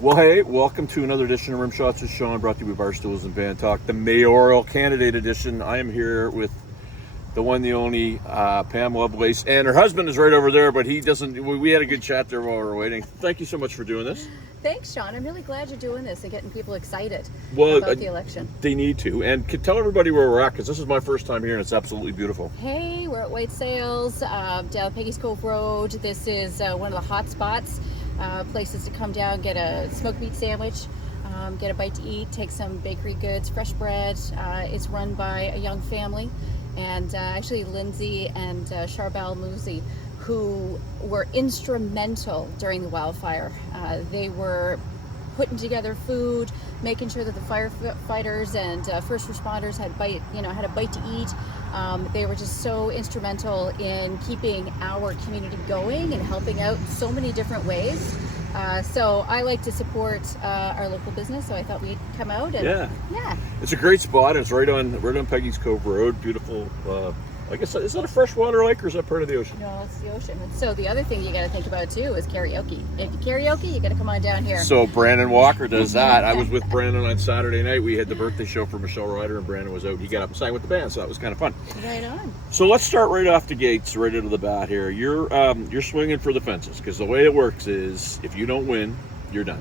Well, hey, welcome to another edition of Rimshots with Sean, brought to you by Barstools and Bandtalk, the mayoral candidate edition. I am here with the one, the only, Pam Lovelace, and her husband is right over there, but he doesn't. We had a good chat there while we were waiting. Thank you so much for doing this. Thanks, Sean. I'm really glad you're doing this and getting people excited about the election. They need to. And tell everybody where we're at, because this is my first time here and it's absolutely beautiful. Hey, we're at White Sails, down Peggy's Cove Road. This is one of the hot spots, places to come down, get a smoked meat sandwich, get a bite to eat, take some bakery goods, fresh bread. It's run by a young family, and actually Lindsay and Charbel Musi, who were instrumental during the wildfire. They were putting together food, making sure that the firefighters and first responders had a bite to eat. They were just so instrumental in keeping our community going and helping out in so many different ways. So I like to support our local business, so I thought we'd come out and yeah. It's a great spot. It's right on Peggy's Cove Road. Beautiful. I guess, is that a freshwater lake or is that part of the ocean? No, it's the ocean. And so the other thing you got to think about too is karaoke. If you karaoke, you got to come on down here. So Brandon Walker does that. I was with Brandon on Saturday night. We had the birthday show for Michelle Ryder, and Brandon was out. He got up and sang with the band, so that was kind of fun. Right on. So let's start right off the gates, right into the bat here. You're swinging for the fences, because the way it works is if you don't win, you're done.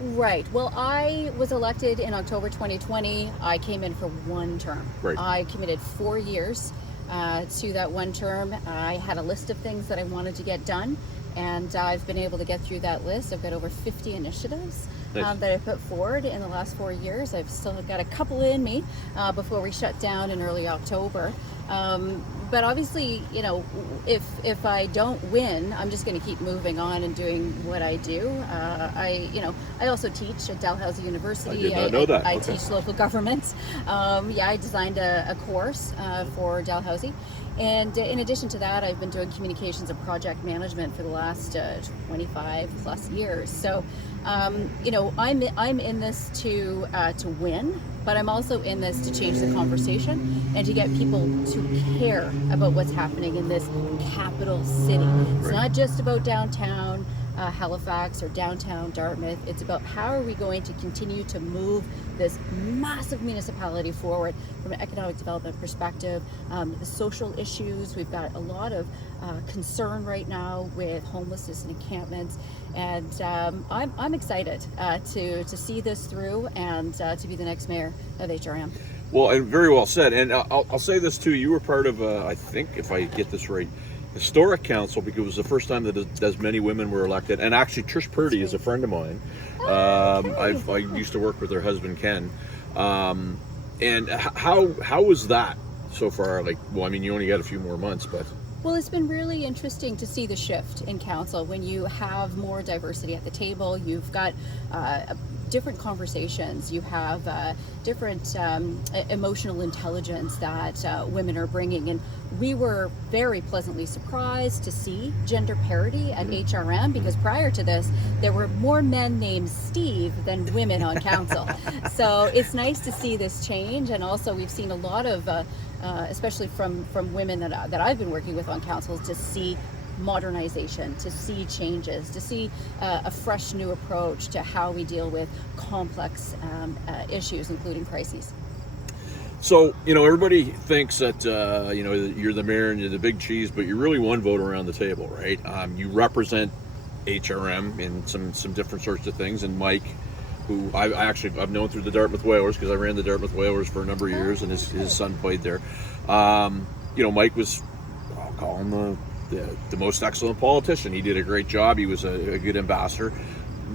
Right. Well, I was elected in October 2020. I came in for one term. Right. I committed 4 years to that one term. I had a list of things that I wanted to get done, and I've been able to get through that list. I've got over 50 initiatives that I put forward in the last 4 years. I've still got a couple in me before we shut down in early October. But obviously, if I don't win, I'm just going to keep moving on and doing what I do. I also teach at Dalhousie University. I did not know that. I teach local government. I designed a course for Dalhousie. And in addition to that, I've been doing communications and project management for the last 25 plus years. So, I'm in this to win, but I'm also in this to change the conversation and to get people to care about what's happening in this capital city. It's not just about downtown Halifax or downtown Dartmouth. It's about how are we going to continue to move this massive municipality forward from an economic development perspective. The social issues, we've got a lot of concern right now with homelessness and encampments, and I'm excited to see this through and to be the next mayor of HRM. Well, and very well said. And I'll say this too. You were part of, I think, if I get this right, historic council, because it was the first time that as many women were elected. And actually, Trish Purdy is a friend of mine. I used to work with her husband Ken. And how was that so far? You only got a few more months, but. Well, it's been really interesting to see the shift in council when you have more diversity at the table. You've got different conversations. You have different emotional intelligence that women are bringing. And we were very pleasantly surprised to see gender parity at HRM, because prior to this, there were more men named Steve than women on council. So it's nice to see this change. And also we've seen a lot of, especially from women that I've been working with on council, to see modernization, to see changes, to see a fresh new approach to how we deal with complex issues, including crises. So, everybody thinks that, you're the mayor and you're the big cheese, but you're really one vote around the table, right? You represent HRM in some different sorts of things, and Mike, who I've known through the Dartmouth Whalers, because I ran the Dartmouth Whalers for a number of years, and his son played there. Mike was, I'll call him the most excellent politician. He did a great job. He was a good ambassador.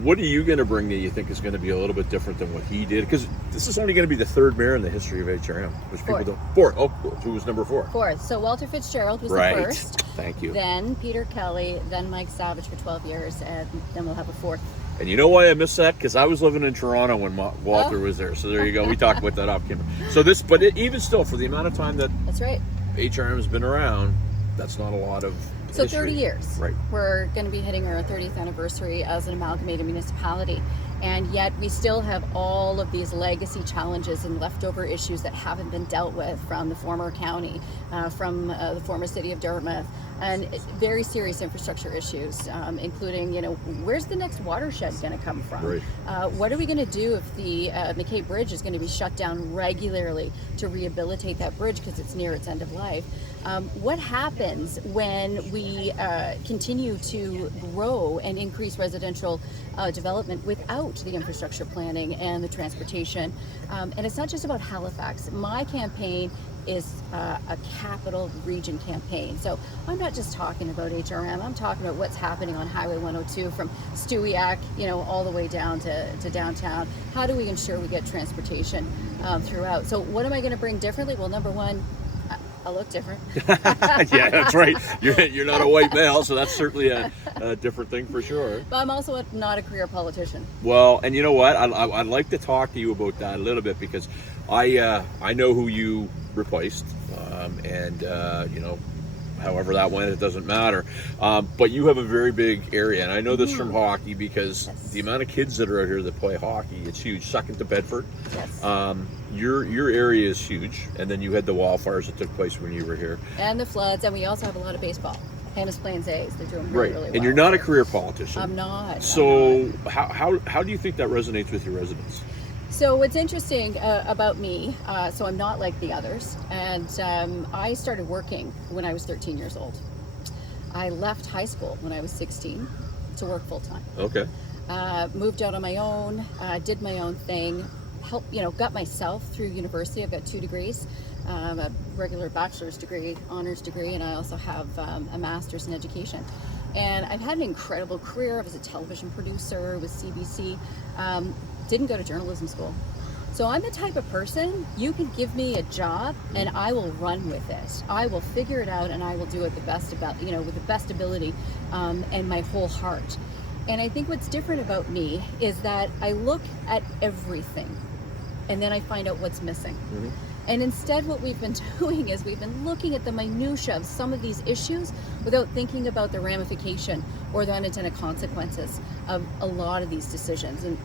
What are you going to bring that you think is going to be a little bit different than what he did? Because this is only going to be the third mayor in the history of HRM. Which people don't. Fourth. Oh, who was number four? Fourth. So Walter Fitzgerald was the first. Thank you. Then Peter Kelly. Then Mike Savage for 12 years, and then we'll have a fourth. And you know why I missed that? Because I was living in Toronto when Walter was there. So there you go. We talked about that off camera. So even still, for the amount of time that that's right, HRM has been around, that's not a lot of. So 30 years. Right. We're going to be hitting our 30th anniversary as an amalgamated municipality. And yet we still have all of these legacy challenges and leftover issues that haven't been dealt with from the former county, from the former city of Dartmouth, and very serious infrastructure issues, including, where's the next watershed going to come from? Right. What are we going to do if the McKay Bridge is going to be shut down regularly to rehabilitate that bridge because it's near its end of life? What happens when we continue to grow and increase residential development without the infrastructure planning and the transportation? And it's not just about Halifax. My campaign is a capital region campaign. So I'm not just talking about HRM, I'm talking about what's happening on Highway 102 from Stewiacke, all the way down to downtown. How do we ensure we get transportation throughout? So what am I going to bring differently? Well, number one, I'll look different. Yeah, that's right. You're not a white male, so that's certainly a different thing for sure. But I'm also not a career politician. Well, and you know what? I'd like to talk to you about that a little bit, because I know who you replaced, and however that went, it doesn't matter. But you have a very big area, and I know this from hockey, because the amount of kids that are out here that play hockey, it's huge. Second to Bedford. Yes. Your area is huge, and then you had the wildfires that took place when you were here, and the floods, and we also have a lot of baseball. Hamas Plains A's, they're doing really, really well. And you're not a career politician. I'm not. So how do you think that resonates with your residents? So what's interesting about me, so I'm not like the others, and I started working when I was 13 years old. I left high school when I was 16 to work full time. Okay. Moved out on my own, did my own thing, got myself through university. I've got 2 degrees, a regular bachelor's degree, honors degree, and I also have a master's in education. And I've had an incredible career. I was a television producer with CBC. Didn't go to journalism school. So I'm the type of person, you can give me a job and I will run with it. I will figure it out and I will do it with the best ability and my whole heart. And I think what's different about me is that I look at everything and then I find out what's missing. Mm-hmm. And instead what we've been doing is we've been looking at the minutiae of some of these issues without thinking about the ramification or the unintended consequences of a lot of these decisions. And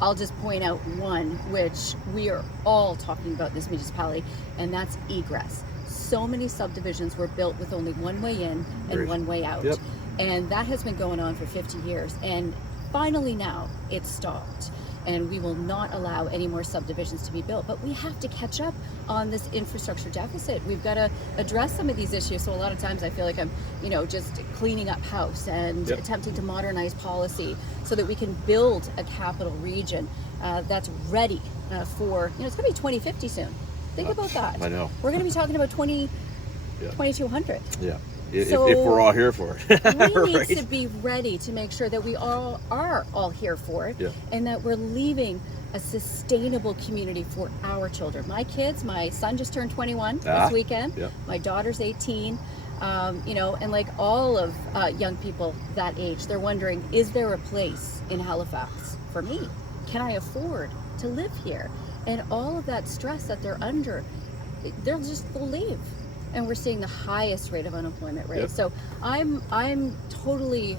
I'll just point out one, which we are all talking about in this municipality, and that's egress. So many subdivisions were built with only one way in and one way out. Yep. And that has been going on for 50 years. And finally now it's stopped. And we will not allow any more subdivisions to be built. But we have to catch up on this infrastructure deficit. We've got to address some of these issues. So a lot of times I feel like I'm, just cleaning up house and attempting to modernize policy so that we can build a capital region that's ready for, it's going to be 2050 soon. Think about that. I know. We're going to be talking about 2200. Yeah. If we're all here for it. We need to be ready to make sure that we all are all here for it, and that we're leaving a sustainable community for our children. My kids, my son just turned 21 this weekend. My daughter's 18. And like all of young people that age, they're wondering, is there a place in Halifax for me? Can I afford to live here? And all of that stress that they're under, they'll leave. And we're seeing the highest rate of unemployment rate. So I'm totally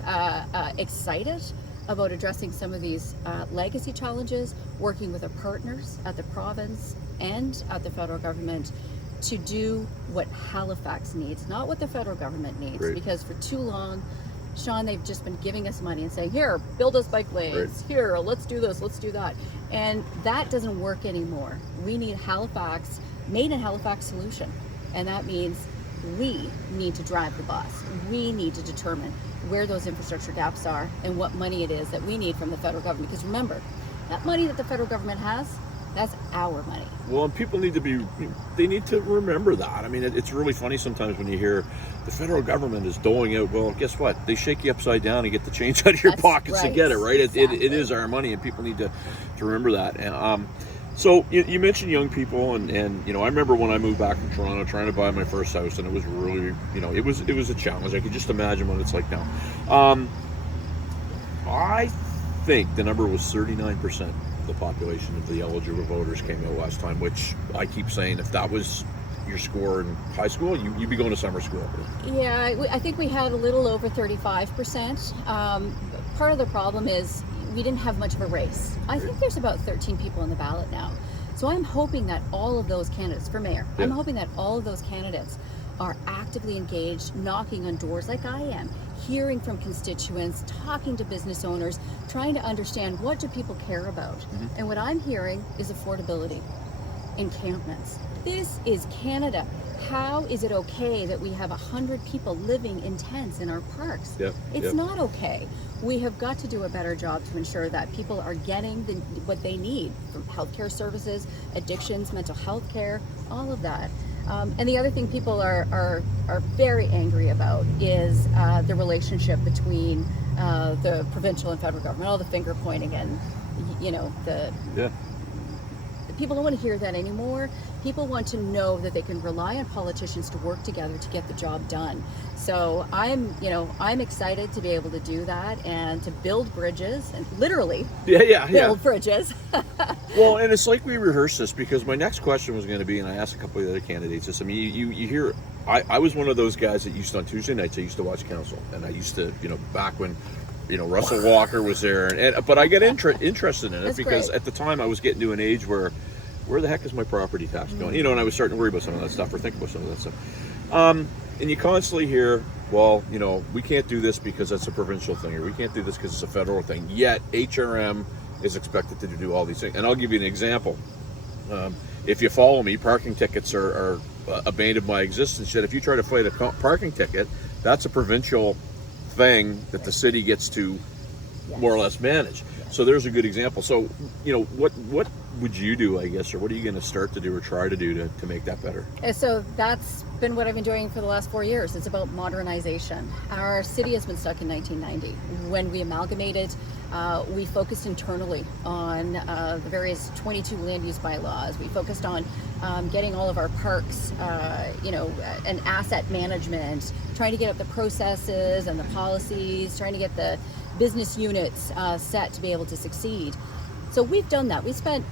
excited about addressing some of these legacy challenges, working with our partners at the province and at the federal government to do what Halifax needs, not what the federal government needs. Because for too long, Sean, they've just been giving us money and saying, here, build us bike lanes, here, let's do this, let's do that. And that doesn't work anymore. We need Halifax, made in Halifax solution. And that means we need to drive the bus. We need to determine where those infrastructure gaps are and what money it is that we need from the federal government. Because remember, that money that the federal government has, that's our money. Well, and people need to remember that. I mean, it's really funny sometimes when you hear the federal government is doling out. Well, guess what? They shake you upside down and get the change out of your pockets to get it, right? Exactly. It is our money, and people need to remember that. And so you mentioned young people, and I remember when I moved back from Toronto trying to buy my first house, and it was really, it was a challenge. I could just imagine what it's like now. I think the number was 39% of the population of the eligible voters came out last time, which I keep saying, if that was your score in high school, you'd be going to summer school. Yeah, I think we had a little over 35%. Part of the problem is we didn't have much of a race. I think there's about 13 people on the ballot now. So I'm hoping that all of those candidates for mayor, I'm hoping that all of those candidates are actively engaged, knocking on doors like I am, hearing from constituents, talking to business owners, trying to understand what do people care about. And what I'm hearing is affordability, encampments. This is Canada. How is it okay that we have 100 people living in tents in our parks? It's not okay. We have got to do a better job to ensure that people are getting what they need from healthcare services, addictions, mental health care, all of that. And the other thing people are very angry about is the relationship between the provincial and federal government, all the finger pointing and, you know, people don't want to hear that anymore. People want to know that they can rely on politicians to work together to get the job done. So I'm excited to be able to do that and to build bridges and literally build bridges. Well, and it's like we rehearsed this because my next question was going to be, and I asked a couple of the other candidates this. I mean, you hear, I was one of those guys that used to, on Tuesday nights, I used to watch council, and I used to, back when, Russell Walker was there, but I get interested in it. That's because great. At the time I was getting to an age where the heck is my property tax going? And I was starting to worry about some of that stuff or think about some of that stuff. And you constantly hear, well, we can't do this because that's a provincial thing, or we can't do this because it's a federal thing. Yet HRM is expected to do all these things. And I'll give you an example. If you follow me, parking tickets are a bane of my existence. Yet if you try to fight a parking ticket, that's a provincial thing that the city gets to more or less manage. So there's a good example. So, what would you do, I guess, or what are you going to start to do or try to do to make that better? So that's been what I've been doing for the last 4 years. It's about modernization. Our city has been stuck in 1990. When we amalgamated, we focused internally on the various 22 land use bylaws. We focused on getting all of our parks, and asset management, trying to get up the processes and the policies, trying to get the business units set to be able to succeed. So we've done that. We spent,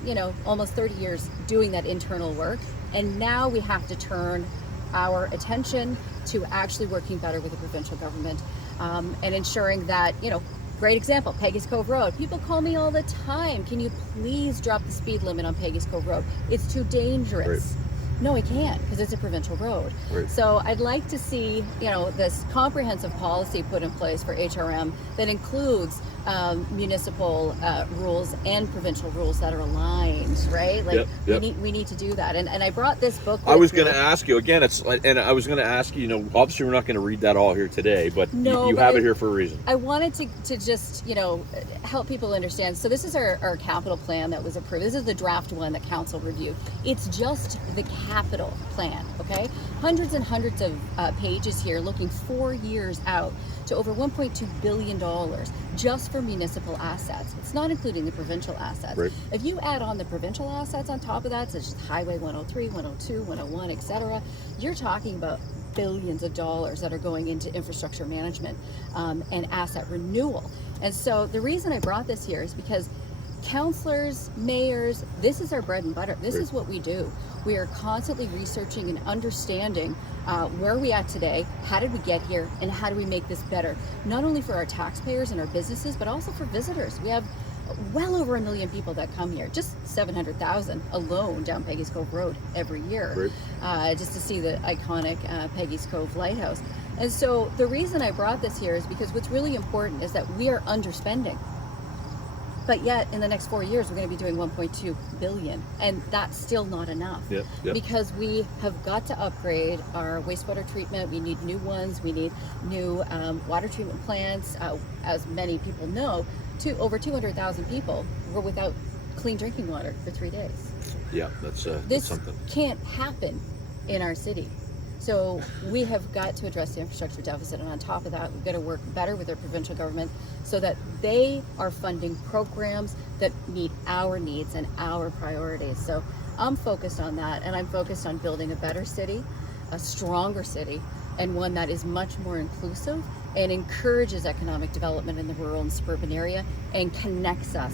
almost 30 years doing that internal work, and now we have to turn our attention to actually working better with the provincial government and ensuring that, great example, Peggy's Cove Road. People call me all the time, can you please drop the speed limit on Peggy's Cove Road? It's too dangerous. Right. No, I can't, because it's a provincial road. Right. So I'd like to see, this comprehensive policy put in place for HRM that includes municipal rules and provincial rules that are aligned, right? Like we need to do that. And I brought this book with I was going to ask you again. I was going to ask you. Obviously, we're not going to read that all here today, but you have it here for a reason. I wanted to just help people understand. So this is our capital plan that was approved. This is the draft one that council reviewed. It's just the capital plan, okay? Hundreds and hundreds of pages here, looking 4 years out to over $1.2 billion just for municipal assets. It's not including the provincial assets. Right. If you add on the provincial assets on top of that, such as Highway 103, 102, 101, etc., you're talking about billions of dollars that are going into infrastructure management and asset renewal. And so the reason I brought this here is because councillors, mayors, this is our bread and butter. This is what we do. We are constantly researching and understanding where are we at today, how did we get here, and how do we make this better, not only for our taxpayers and our businesses, but also for visitors. We have well over 1 million people that come here, just 700,000 alone down Peggy's Cove Road every year, just to see the iconic Peggy's Cove Lighthouse. And so the reason I brought this here is because what's really important is that we are underspending. But yet, in the next 4 years, we're going to be doing 1.2 billion, and that's still not enough. Because we have got to upgrade our wastewater treatment. We need new ones. We need new water treatment plants. As many people know, over 200,000 people were without clean drinking water for 3 days. Yeah, that's something. This can't happen in our city. So we have got to address the infrastructure deficit, and on top of that, we've got to work better with our provincial government so that they are funding programs that meet our needs and our priorities. So I'm focused on that, and I'm focused on building a better city, a stronger city, and one that is much more inclusive and encourages economic development in the rural and suburban area and connects us.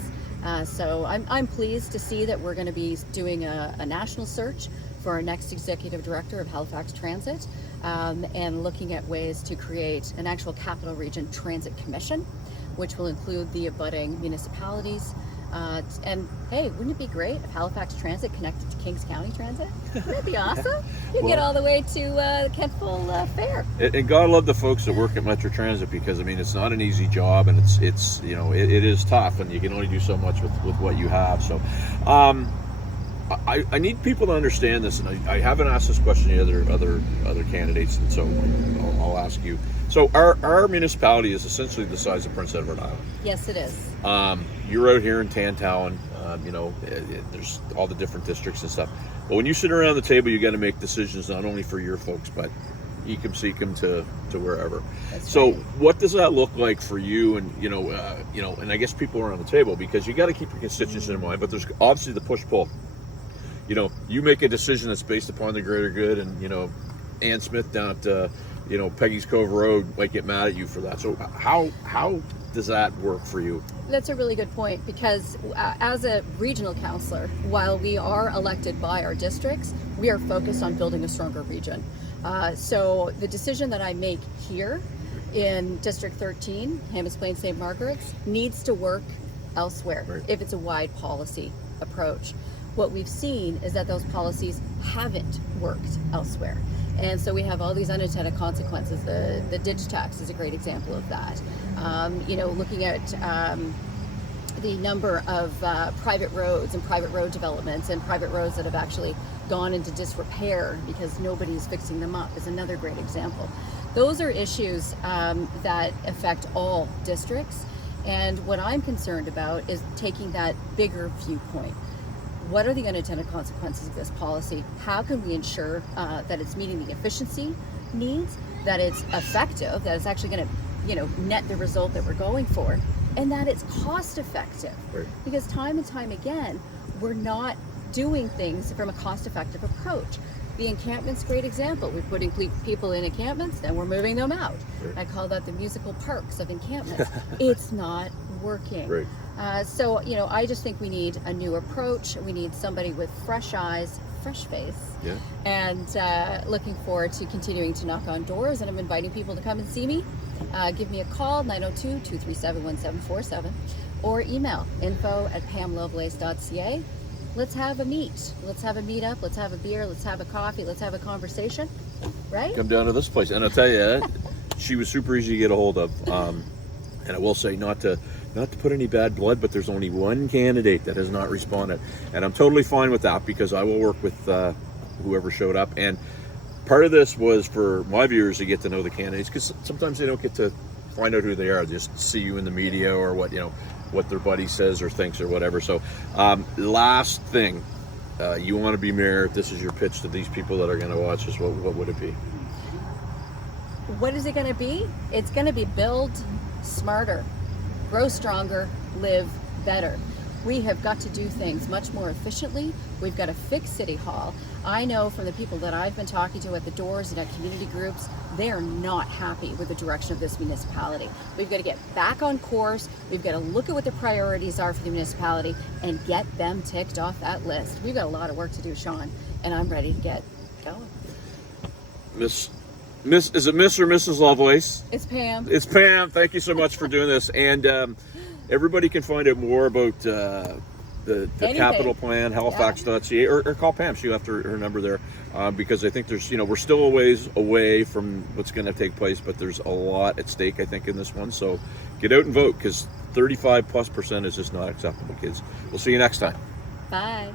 So I'm pleased to see that we're going to be doing a national search for our next executive director of Halifax Transit. and looking at ways to create an actual capital region transit commission, which will include the abutting municipalities. And hey, wouldn't it be great if Halifax Transit connected to Kings County Transit? Wouldn't that be awesome? You can get all the way to Kentville Fair. And God love the folks that work at Metro Transit, because I mean it's not an easy job, and it's you know it is tough, and you can only do so much with what you have. So I need people to understand this, and I haven't asked this question to other candidates, and so I'll ask you. So our municipality is essentially the size of Prince Edward Island. Yes, it is. You're out here in Tantallon. You know, there's all the different districts and stuff. But when you sit around the table, you got to make decisions not only for your folks, but ecum seekum to wherever. That's So right. what does that look like for you? And you know, and I guess people around the table, because you got to keep your constituents in mind. But there's obviously the push pull. You know, you make a decision that's based upon the greater good, and you know, Ann Smith down at Peggy's Cove Road might get mad at you for that. So how does that work for you? That's a really good point, because as a regional councillor, while we are elected by our districts, we are focused on building a stronger region. So the decision that I make here in District 13, Hammond Plains St. Margaret's, needs to work elsewhere, Right. if it's a wide policy approach. What we've seen is that those policies haven't worked elsewhere. And so we have all these unintended consequences. The ditch tax is a great example of that. Looking at the number of private roads and private road developments and private roads that have actually gone into disrepair because nobody's fixing them up is another great example. Those are issues that affect all districts. And what I'm concerned about is taking that bigger viewpoint. What are the unintended consequences of this policy? How can we ensure that it's meeting the efficiency needs, that it's effective, that it's actually going to, net the result that we're going for, and that it's cost effective? Right. Because time and time again, we're not doing things from a cost effective approach. The encampment's a great example. We're putting people in encampments, then we're moving them out. Right. I call that the musical parks of encampments. It's not working. Right. So I just think we need a new approach. We need somebody with fresh eyes, fresh face, Yeah. and looking forward to continuing to knock on doors. And I'm inviting people to come and see me. Give me a call, 902-237-1747, or email info@pamlovelace.ca. Let's have a meet. Let's have a meetup. Let's have a beer. Let's have a coffee. Let's have a conversation. Right? Come down to this place, and I'll tell you, she was super easy to get a hold of. And I will say, not to put any bad blood, but there's only one candidate that has not responded, and I'm totally fine with that, because I will work with whoever showed up. And part of this was for my viewers to get to know the candidates, because sometimes they don't get to find out who they are. They just see you in the media or what their buddy says or thinks or whatever. So last thing, you want to be mayor. This is your pitch to these people that are going to watch this. What would it be? What is it going to be? It's going to be build smarter, grow stronger, live better. We have got to do things much more efficiently. We've got to fix City Hall. I know from the people that I've been talking to at the doors and at community groups, they are not happy with the direction of this municipality. We've got to get back on course. We've got to look at what the priorities are for the municipality and get them ticked off that list. We've got a lot of work to do, Sean, and I'm ready to get going. Is it Miss or Mrs. Lovelace? It's Pam. It's Pam. Thank you so much for doing this. And everybody can find out more about the capital plan, halifax.ca, or call Pam. She'll have her number there, because I think there's, we're still a ways away from what's going to take place, but there's a lot at stake, I think, in this one. So get out and vote, because 35+% is just not acceptable, kids. We'll see you next time. Bye.